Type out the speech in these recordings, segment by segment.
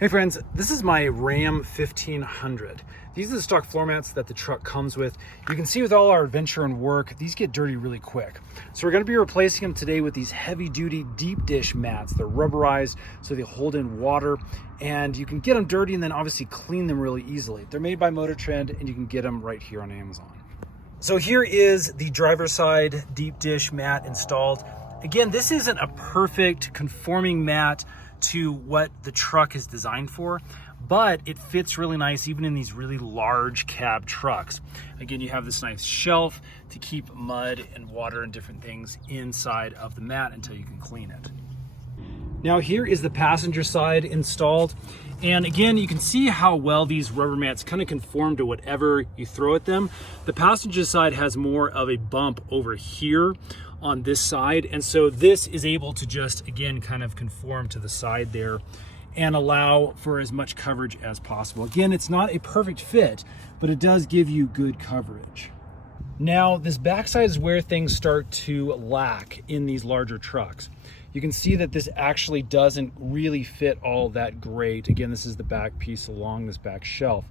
Hey friends, this is my Ram 1500. These are the stock floor mats that the truck comes with. You can see with all our adventure and work, these get dirty really quick. So we're gonna be replacing them today with these heavy duty deep dish mats. They're rubberized, so they hold in water, and you can get them dirty and then obviously clean them really easily. They're made by MotorTrend and you can get them right here on Amazon. So here is the driver's side deep dish mat installed. Again, this isn't a perfect conforming mat to what the truck is designed for, but it fits really nice even in these really large cab trucks. Again, you have this nice shelf to keep mud and water and different things inside of the mat until you can clean it. Now here is the passenger side installed. And again, you can see how well these rubber mats kind of conform to whatever you throw at them. The passenger side has more of a bump over here on this side. And so this is able to just, again, kind of conform to the side there and allow for as much coverage as possible. Again, it's not a perfect fit, but it does give you good coverage. Now, this backside is where things start to lack in these larger trucks. You can see that this actually doesn't really fit all that great. Again, this is the back piece along this back shelf.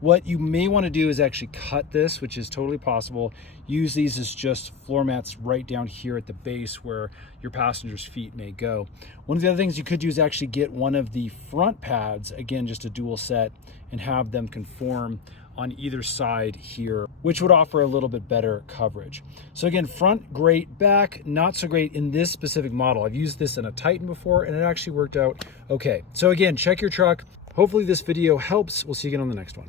What you may want to do is actually cut this, which is totally possible. Use these as just floor mats right down here at the base where your passenger's feet may go. One of the other things you could do is actually get one of the front pads, again, just a dual set, and have them conform on either side here, which would offer a little bit better coverage. So again, front great, back not so great in this specific model. I've used this in a Titan before and it actually worked out okay. So again, check your truck. Hopefully this video helps. We'll see you again on the next one.